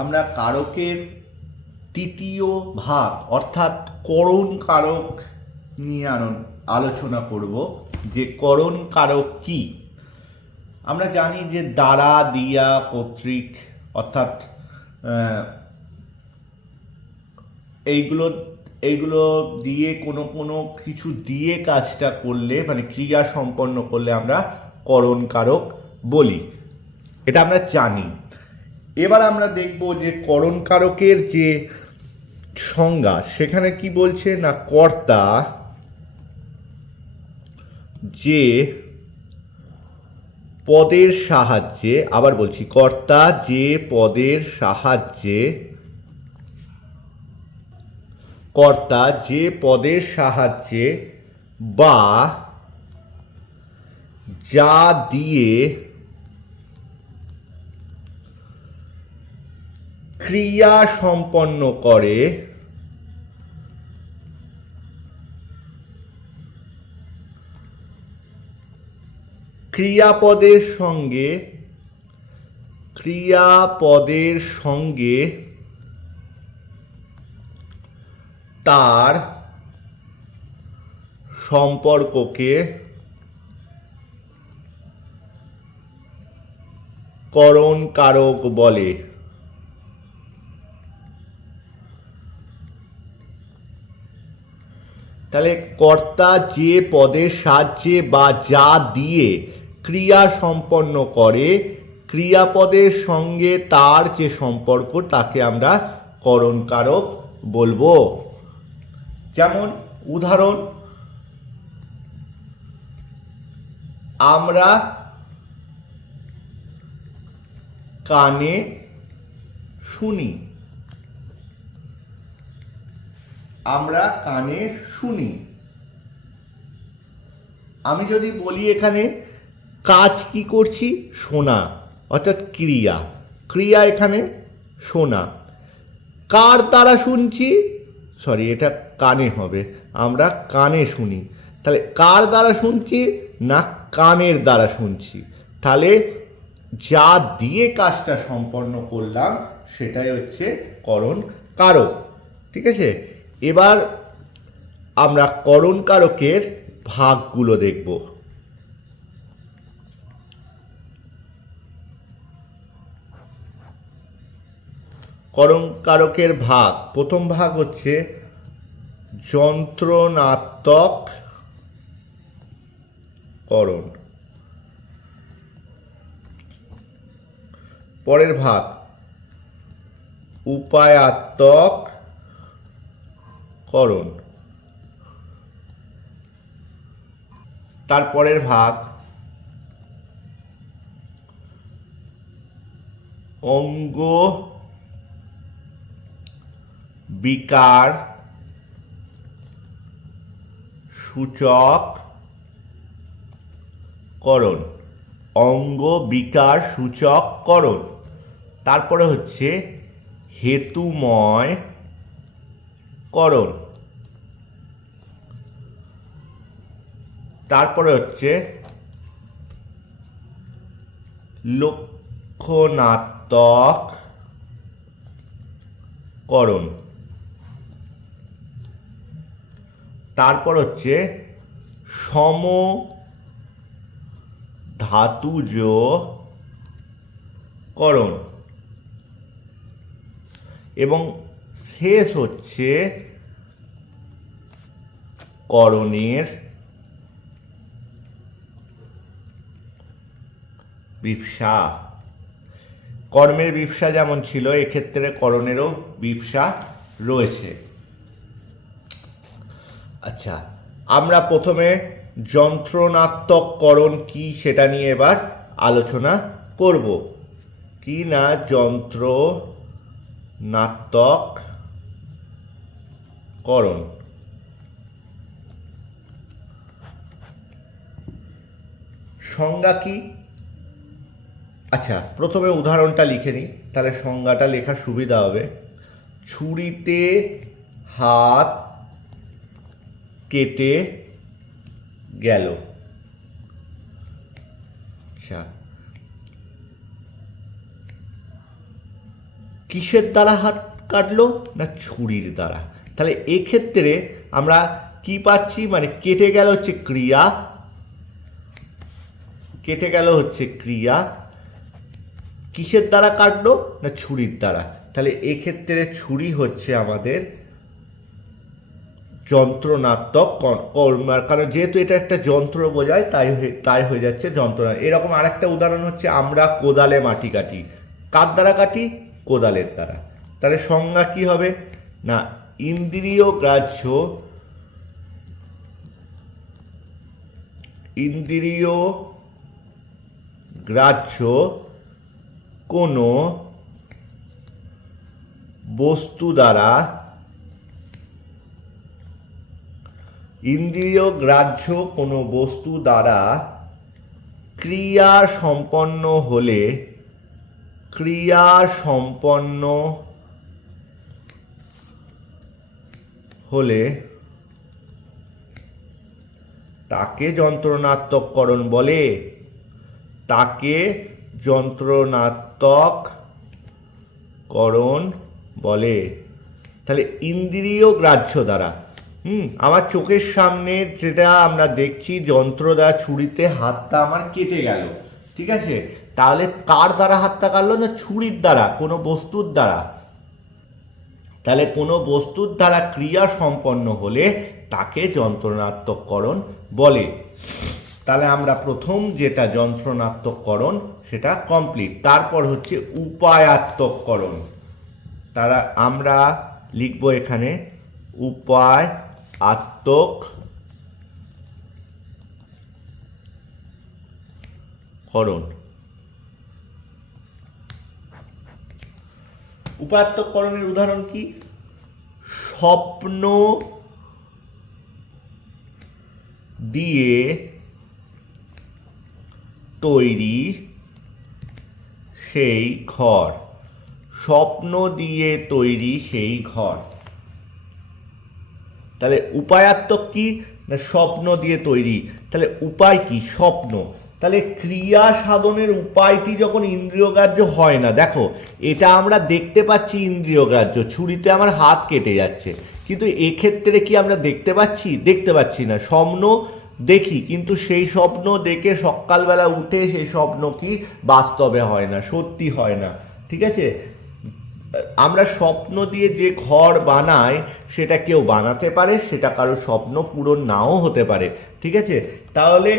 আমরা কারকের তৃতীয় ভাগ অর্থাৎ করণ কারক নিয়ে আলোচনা করব যে করণ কারক কি। আমরা জানি যে দ্বারা, দিয়া, কর্তৃক অর্থাৎ এইগুলো এইগুলো দিয়ে কোনো কিছু দিয়ে কাজটা করলে মানে ক্রিয়া সম্পন্ন করলে আমরা করণ কারক বলি, এটা আমরা জানি। এবার আমরা দেখব যে করণ কারকের যে সংজ্ঞা সেখানে কি বলছে না, কর্তা যে পদের সাহায্যে, আবার বলছি, কর্তা যে পদের সাহায্যে, কর্তা যে পদের সাহায্যে বা যা দিয়ে ক্রিয়া সম্পন্ন করে ক্রিয়াপদের সঙ্গে তার সম্পর্ককে করণ কারক বলে। তাহলে কর্তা যে পদের সাহায্যে বা যা দিয়ে ক্রিয়া সম্পন্ন করে ক্রিয়াপদের সঙ্গে তার যে সম্পর্ক তাকে আমরা করণ কারক বলবো। যেমন উদাহরণ, আমরা কানে শুনি, আমরা কানে শুনি। আমি যদি বলি এখানে কাজ কি করছি, শোনা, অর্থাৎ ক্রিয়া এখানে শোনা। কার দ্বারা শুনছি, সরি এটা কানে হবে, আমরা কানে শুনি। তাহলে কার দ্বারা শুনছি না, কানের দ্বারা শুনছি। তাহলে যা দিয়ে কাজটা সম্পন্ন করলাম সেটাই হচ্ছে করণ কারক। ঠিক আছে, এবার আমরা করণ কারকের ভাগগুলো দেখব। করণ কারকের ভাগ, প্রথম ভাগ হচ্ছে যন্ত্রণাত্মক করণ। পরের ভাগ উপায়াত্মক করণ। তারপরের ভাগ অঙ্গ বিকার সূচক করণ, অঙ্গ বিকার সূচক করণ। তারপরে হচ্ছে হেতুময় করণ। তারপরে হচ্ছে লক্ষণাত্মক করণ। তারপর হচ্ছে সমধাতুজ করণ এবং শেষ হচ্ছে করণের বিপসা। কর্মের বিপসা যেমন ছিল, এক্ষেত্রে করণেরও বিপসা রয়েছে। আচ্ছা, আমরা প্রথমে যন্ত্রণাত্মক করণ কি সেটা নিয়ে এবার আলোচনা করব। কি না, যন্ত্রণাত্মক করণ। সংজ্ঞা কি? আচ্ছা, প্রথমে উদাহরণটা লিখে নিই, তাহলে সংজ্ঞাটা লেখা সুবিধা হবে। ছুরিতে হাত কেটে গেল। আচ্ছা, কিসের দ্বারা হাত কাটলো না ছুরির দ্বারা। তাহলে এক্ষেত্রে আমরা কি পাচ্ছি, মানে কেটে গেল হচ্ছে ক্রিয়া, কেটে গেল হচ্ছে ক্রিয়া, কিসের দ্বারা কাটলো না ছুরির দ্বারা। তাহলে এক্ষেত্রে ছুরি হচ্ছে আমাদের যন্ত্রণাত্মক কারণ যেহেতু এটা একটা যন্ত্র বোঝায় তাই হয়ে যাচ্ছে যন্ত্রণা। এরকম আরেকটা উদাহরণ হচ্ছে আমরা কোদালে মাটি কাটি, কার দ্বারা কাটি, কোদালের দ্বারা। তাহলে সংজ্ঞা কি হবে না ইন্দ্রিয় গ্রাহ্য কোনো বস্তু দ্বারা, ইন্দ্রিয় গ্রাহ্য কোনো বস্তু দ্বারা ক্রিয়া সম্পন্ন হলে তাকে যন্ত্রণাত্মককরণ বলে, তাকে যন্ত্রণাত্মককরণ বলে। তাহলে ইন্দ্রিয় গ্রাহ্য দ্বারা আমার চোখের সামনে যেটা আমরা দেখছি যন্ত্র দ্বারা ছুরিতে হাতটা আমার কেটে গেল, ঠিক আছে, তাহলে কার দ্বারা হাতটা কাটলো না ছুরির দ্বারা, কোনো বস্তুর দ্বারা। তাহলে কোনো বস্তুর দ্বারা ক্রিয়া সম্পন্ন হলে তাকে যন্ত্রণাত্মককরণ বলে। তাহলে আমরা প্রথম যেটা যন্ত্রণাত্মককরণ সেটা কমপ্লিট। তারপর হচ্ছে উপায়াত্মককরণ। তারা আমরা লিখব এখানে উপায়াত্মককরণ। উপায়াত্মককরণের উদাহরণ কি, স্বপ্ন দিয়ে তৈরি সেই ঘর, স্বপ্ন দিয়ে তৈরি সেই ঘর। তাহলে উপায়াত্মক কি না স্বপ্ন দিয়ে তৈরি, তাহলে উপায় কি স্বপ্ন। তাহলে ক্রিয়া সাধনের উপায়টি যখন ইন্দ্রিয়গ্রাহ্য হয় না, দেখো এটা আমরা দেখতে পাচ্ছি ইন্দ্রিয়গ্রাহ্য, ছুরিতে আমার হাত কেটে যাচ্ছে, কিন্তু এক্ষেত্রে কি আমরা দেখতে পাচ্ছি না। স্বপ্ন দেখি, কিন্তু সেই স্বপ্ন দেখে সকালবেলা উঠে সেই স্বপ্ন কি বাস্তবে হয় না, সত্যি হয় না, ঠিক আছে। আমরা স্বপ্ন দিয়ে যে ঘর বানাই সেটা কেউ বানাতে পারে, সেটা কারো স্বপ্ন পূরণ নাও হতে পারে, ঠিক আছে। তাহলে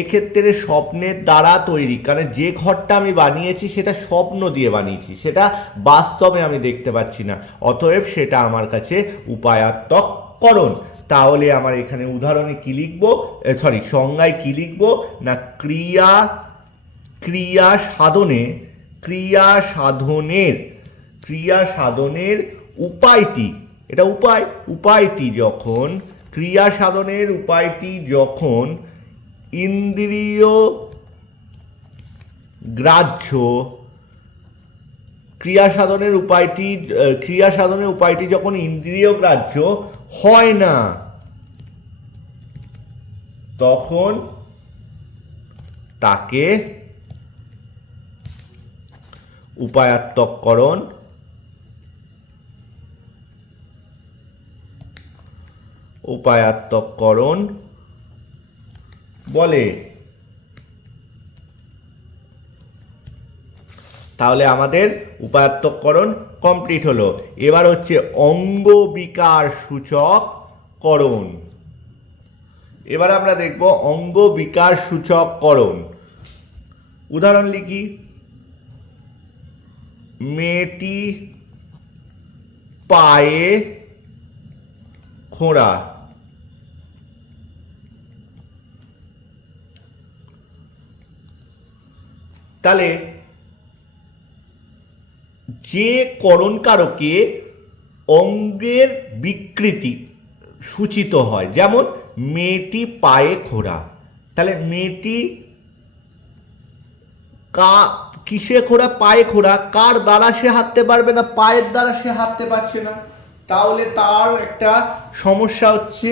এক্ষেত্রে স্বপ্নের দ্বারা তৈরি, কারণ যে ঘরটা আমি বানিয়েছি সেটা স্বপ্ন দিয়ে বানিয়েছি, সেটা বাস্তবে আমি দেখতে পাচ্ছি না, অতএব সেটা আমার কাছে উপায়াত্মককরণ। তাহলে আমার এখানে উদাহরণে কি লিখব, সংজ্ঞায় কি লিখব না ক্রিয়া সাধনের উপায়টি, এটা উপায়টি যখন ক্রিয়া সাধনের উপায়টি যখন ইন্দ্রিয় গ্রাহ্য, ক্রিয়া সাধনের উপায়টি যখন ইন্দ্রিয় গ্রাহ্য হয় না, তখন তাকে উপায়াত্মককরণ বলে। তাহলে আমাদের উপায়াত্মককরণ কমপ্লিট হলো। এবার হচ্ছে অঙ্গ বিকার সূচক করণ। এবার আমরা দেখব অঙ্গ বিকার সূচক করণ। উদাহরণ লিখি, মেয়েটি পায়ে খোঁড়া। তাহলে যে করণকারকে অঙ্গের বিকৃতি সূচিত হয়, যেমন মেয়েটি পায়ে খোঁড়া, তাহলে মেয়েটি কিসে খোঁড়া, পায়ে খোঁড়া, কার দ্বারা সে হাঁটতে পারবে না, পায়ের দ্বারা সে হাঁটতে পারছে না, তাহলে তার একটা সমস্যা হচ্ছে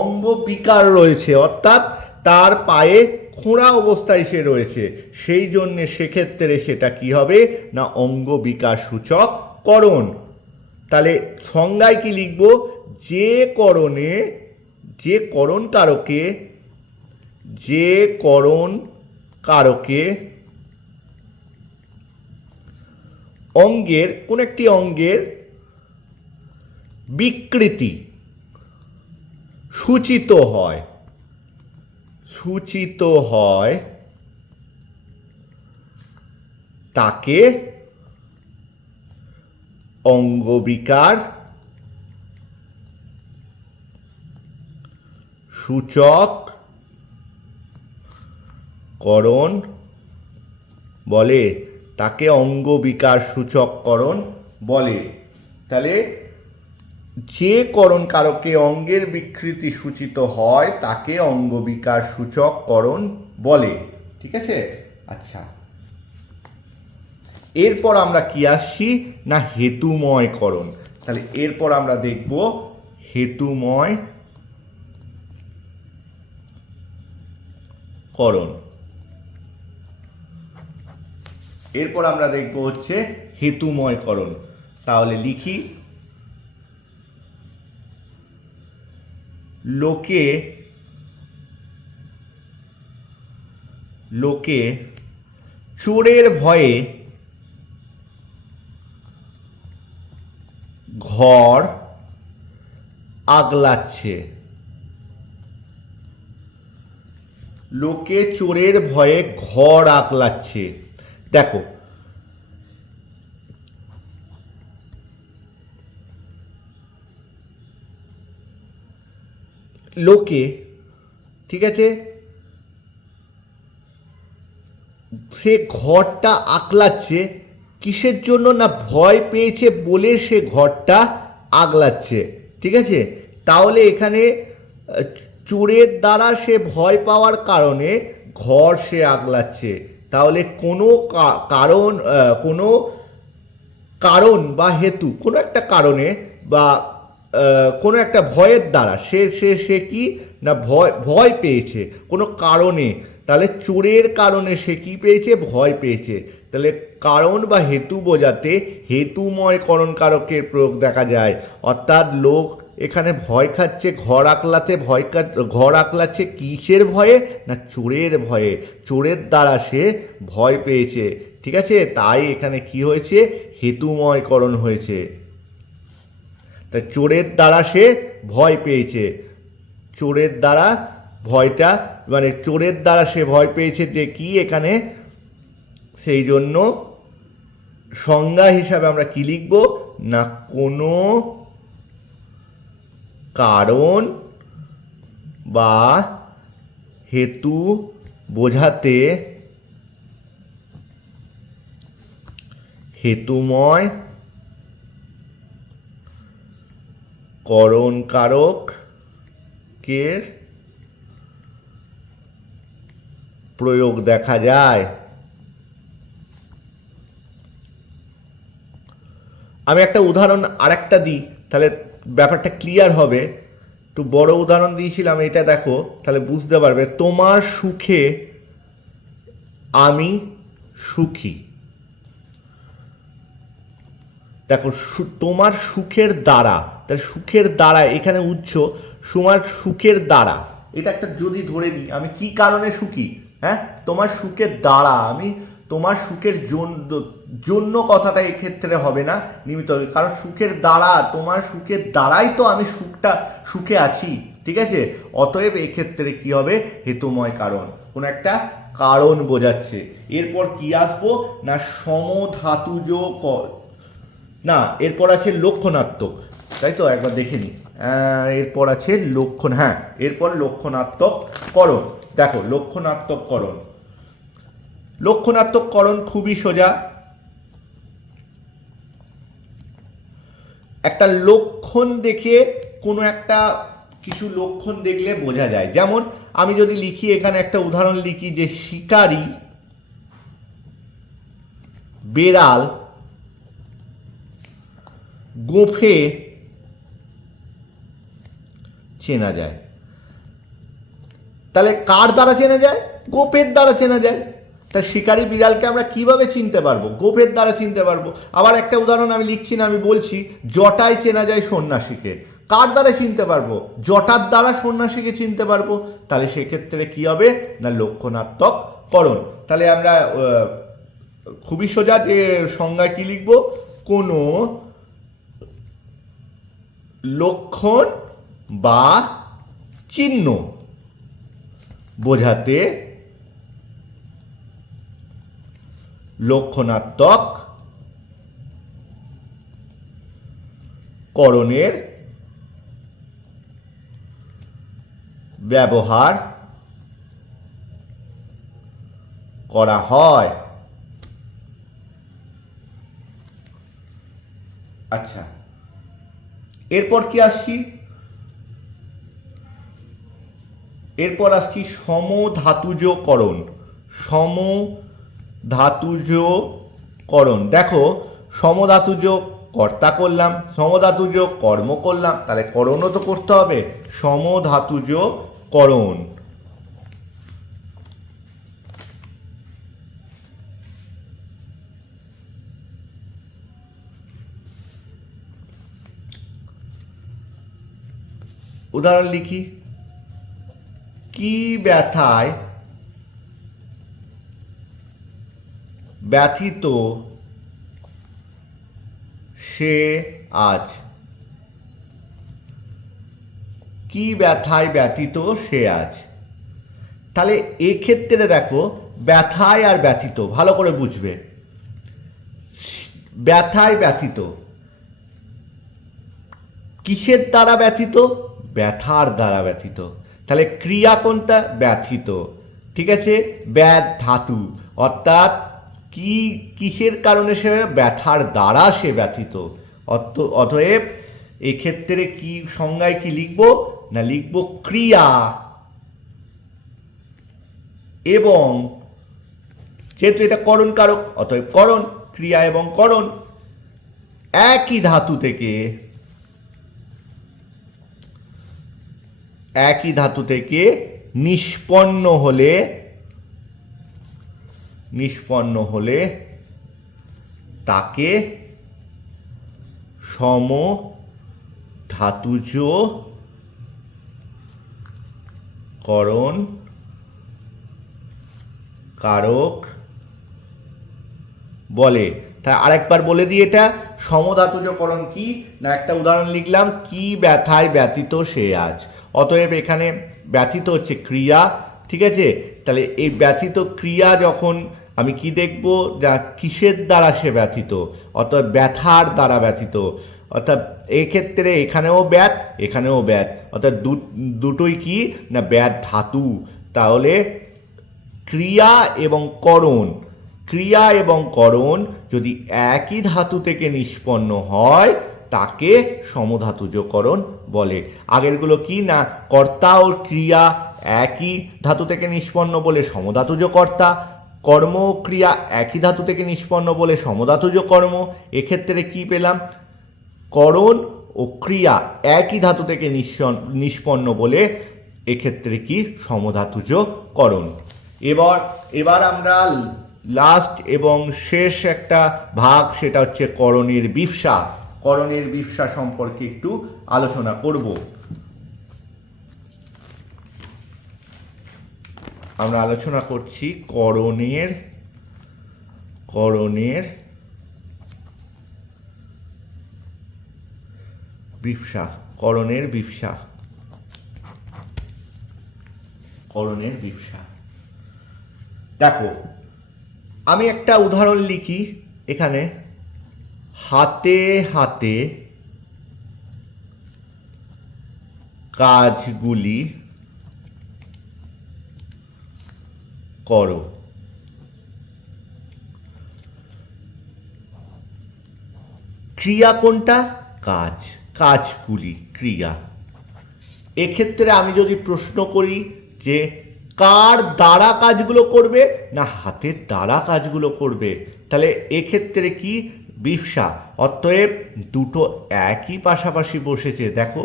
অঙ্গ বিকার রয়েছে, অর্থাৎ তার পায়ে খোঁড়া অবস্থায় সে রয়েছে, সেই জন্যে সেক্ষেত্রে সেটা কি হবে না অঙ্গ বিকার সূচক করণ। তাহলে সংজ্ঞায় কি লিখব? যে করণে, যে করণ কারকে, যে করণ কারকে অঙ্গের, কোন একটি অঙ্গের বিকৃতি সূচিত হয়, সূচিত হয় তাকে অঙ্গবিকার সূচক করণ বলে, তাকে অঙ্গবিকার সূচককরণ বলে। তাহলে যে করণ কারকে অঙ্গের বিকৃতি সূচিত হয় তাকে অঙ্গবিকার সূচককরণ বলে। ঠিক আছে? আচ্ছা, এরপর আমরা কি আসছি না হেতুময় করণ। তাহলে এরপর আমরা দেখব হেতুময় করণ। এরপর আমরা দেখব হচ্ছে হেতুময় করণ। তাহলে লিখি, লোকে লোকে চোরের ভয়ে ঘর আগলাচ্ছে। লোকে চোরের ভয়ে ঘর আগলাচ্ছে। দেখো, লোকে, ঠিক আছে, সে ঘরটা আগলাচ্ছে কিসের জন্য? না ভয় পেয়েছে বলে সে ঘরটা আগলাচ্ছে। ঠিক আছে? তাহলে এখানে চোরের দ্বারা সে ভয় পাওয়ার কারণে ঘর সে আগলাচ্ছে। তাহলে কোনো কারণ, কোনো কারণ বা হেতু, কোনো একটা কারণে বা কোনো একটা ভয়ের দ্বারা সে সে সে কি না ভয় ভয় পেয়েছে কোনো কারণে। তাহলে চোরের কারণে সে কি পেয়েছে? ভয় পেয়েছে। তাহলে কারণ বা হেতু বোঝাতে হেতুময় করণ কারকের প্রয়োগ দেখা যায়। অর্থাৎ লোক এখানে ভয় খাচ্ছে, ঘর আকলাতে ঘর আকলাচ্ছে কিসের ভয়ে? না চোরের ভয়ে। চোরের দ্বারা সে ভয় পেয়েছে। ঠিক আছে? তাই এখানে কি হয়েছে? হেতুময় করণ হয়েছে। তাই চোরের দ্বারা সে ভয় পেয়েছে, চোরের দ্বারা ভয়টা, মানে চোরের দ্বারা সে ভয় পেয়েছে যে কি এখানে, সেই জন্য সংজ্ঞা হিসাবে আমরা কি লিখব না কোনো কারণ বা হেতু বোঝাতে হেতুময় করণ কারকের প্রয়োগ দেখা যায়। আমি একটা উদাহরণ আরেকটা দিই, তাহলে ব্যাপারটা ক্লিয়ার হবে। একটু বড় উদাহরণ দিয়েছিলাম, এটা দেখো তাহলে বুঝতে পারবে। তোমার সুখে আমি সুখী। দেখো, তোমার সুখের দ্বারা, তাহলে সুখের দ্বারা এখানে উচ্চ, তোমার সুখের দ্বারা, এটা একটা যদি ধরে নিই, আমি কি কারণে সুখী? হ্যাঁ, তোমার সুখের দ্বারা, আমি তোমার সুখের জন্য কথাটা এক্ষেত্রে হবে না, নিমিত্ত হবে, কারণ সুখের দ্বারা, তোমার সুখের দ্বারাই তো আমি সুখে আছি। ঠিক আছে? অতএব এক্ষেত্রে কি হবে? হেতুময় কারণ, কোন একটা কারণ বোঝাচ্ছে। এরপর কি আসবো না সমধাতুজ, না এরপর আছে লক্ষণাত্মক, তাই তো? একবার দেখে নিই। এরপর আছে লক্ষণ, হ্যাঁ এরপর লক্ষণাত্মক করণ। দেখো, লক্ষণাত্মক করণ, লক্ষণাত্মক করণ খুবই সোজা। একটা লক্ষণ দেখে, কোনো একটা কিছু লক্ষণ দেখলে বোঝা যায়। যেমন আমি যদি লিখি, এখানে একটা উদাহরণ লিখি যে শিকারী বেড়াল গোঁফে চেনা যায়। তাহলে কার দ্বারা চেনা যায়? গোঁফের দ্বারা চেনা যায়। তা শিকারী বিড়ালকে আমরা কিভাবে চিনতে পারবো? গোফের দ্বারা চিনতে পারবো। আবার একটা উদাহরণ আমি লিখছি না, আমি বলছি, জটায় চেনা যায় সন্ন্যাসীকে। কার দ্বারা চিনতে পারবো? জটার দ্বারা সন্ন্যাসীকে চিনতে পারবো। তাহলে সেক্ষেত্রে কি হবে না লক্ষণাত্মক করণ। তাহলে আমরা খুবই সোজা যে সংজ্ঞা কি লিখবো, কোনো লক্ষণ বা চিহ্ন বোঝাতে লক্ষণাত্মক করণের ব্যবহার করা হয়। আচ্ছা, এরপর কি আসছি? এরপর আসছি সমধাতুজকরণ। সমধাতুজকরণ, দেখো সমধাতুজ কর্তা করলাম, সমধাতুজ কর্ম করলাম, তাহলে করণও তো করতে হবে। সমধাতুজকরণ, উদাহরণ লিখি, কি ব্যথায় ব্যথিত সে আজ। কি ব্যথায় ব্যথিত সে আজ। তাহলে এক্ষেত্রে দেখো ব্যথায় আর ব্যথিত ভালো করে বুঝবে। ব্যথায় ব্যথিত, কিসের দ্বারা ব্যথিত? ব্যথার দ্বারা ব্যথিত। তাহলে ক্রিয়া কোনটা? ব্যথিত। ঠিক আছে, ব্যাধ ধাতু, অর্থাৎ কি কিসের কারণে সে? ব্যথার দ্বারা সে ব্যথিত। অতএব এক্ষেত্রে কি সংজ্ঞায় কি লিখব না লিখব ক্রিয়া এবং, যেহেতু এটা করণ কারক, অতএব করণ, ক্রিয়া এবং করণ একই ধাতু থেকে নিষ্পন্ন হলে তাকে সমধাতুজকরণ কারক বলে। তাই আরেকবার বলে দিই, এটা সমধাতুজকরণ কি না, একটা উদাহরণ লিখলাম, কি ব্যথায় ব্যথিত সে আজ। অতএব এখানে ব্যথিত হচ্ছে ক্রিয়া, ঠিক আছে। তাহলে এই ব্যথিত ক্রিয়া যখন আমি কি দেখব, যা কিসের দ্বারা সে ব্যথিত, অর্থাৎ ব্যথার দ্বারা ব্যথিত। অর্থাৎ এক্ষেত্রে এখানেও ব্যাধ, এখানেও ব্যাধ, অর্থাৎ দুটোই কি না ব্যাধ ধাতু। তাহলে ক্রিয়া এবং করণ যদি একই ধাতু থেকে নিষ্পন্ন হয় তাকে সমধাতুজকরণ বলে। আগেরগুলো কি না, কর্তা ও ক্রিয়া একই ধাতু থেকে নিষ্পন্ন বলে সমধাতুজ কর্তা, কর্ম ও ক্রিয়া একই ধাতু থেকে নিষ্পন্ন বলে সমধাতুজ কর্ম। এক্ষেত্রে কি পেলাম? করণ ও ক্রিয়া একই ধাতু থেকে নিষ্পন্ন বলে এক্ষেত্রে কি সমধাতুজ করণ। এবার আমরা লাস্ট এবং শেষ একটা ভাগ, সেটা হচ্ছে করণের বিবসা। করণের বিবসা সম্পর্কে একটু আলোচনা করব। আমরা আলোচনা করছি করণের বিবসা। করণের বিবসা, দেখো আমি একটা উদাহরণ লিখি এখানে, হাতে হাতে কাজগুলি করো। ক্রিয়া কোনটা? কাজগুলি ক্রিয়া। এক্ষেত্রে আমি যদি প্রশ্ন করি যে কার দ্বারা কাজগুলো করবে না হাতের দ্বারা কাজগুলো করবে, তাহলে এক্ষেত্রে কি বিবসা। অতএব দুটো একই পাশাপাশি বসেছে, দেখো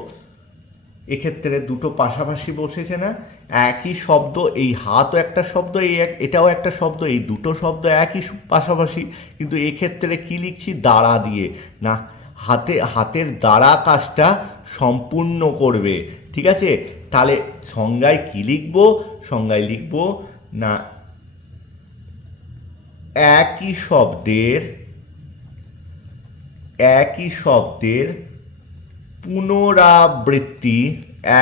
এক্ষেত্রে দুটো পাশাপাশি বসেছে না, একই শব্দ, এই হাতও একটা শব্দ, এটাও একটা শব্দ, এই দুটো শব্দ একই পাশাপাশি, কিন্তু এক্ষেত্রে কি লিখছি দ্বারা দিয়ে না, হাতের দ্বারা কাজটা সম্পূর্ণ করবে। ঠিক আছে, তাহলে সংজ্ঞায় কি লিখব? সংজ্ঞায় লিখব না একই শব্দের পুনরাবৃত্তি,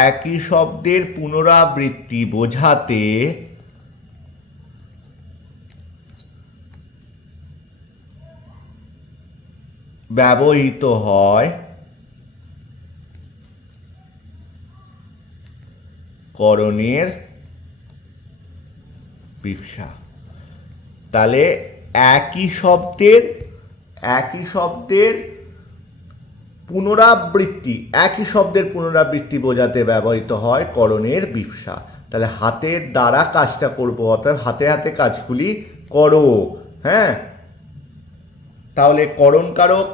একই শব্দের পুনরাবৃত্তি বোঝাতে ব্যবহৃত হয় করণের বিপসা। তাহলে একই শব্দের পুনরাবৃত্তি বোঝাতে ব্যবহৃত হয় করণের বিপসা। তাহলে হাতের দ্বারা কাজটা করবো, অর্থাৎ হাতে হাতে কাজগুলি করো। হ্যাঁ, তাহলে করণ কারক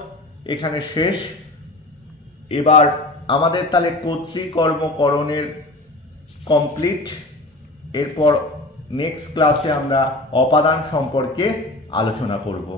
এখানে শেষ। এবার আমাদের তাহলে কর্তৃকর্মকরণের কমপ্লিট। এরপর নেক্সট ক্লাসে আমরা অপাদান সম্পর্কে আলোচনা করব।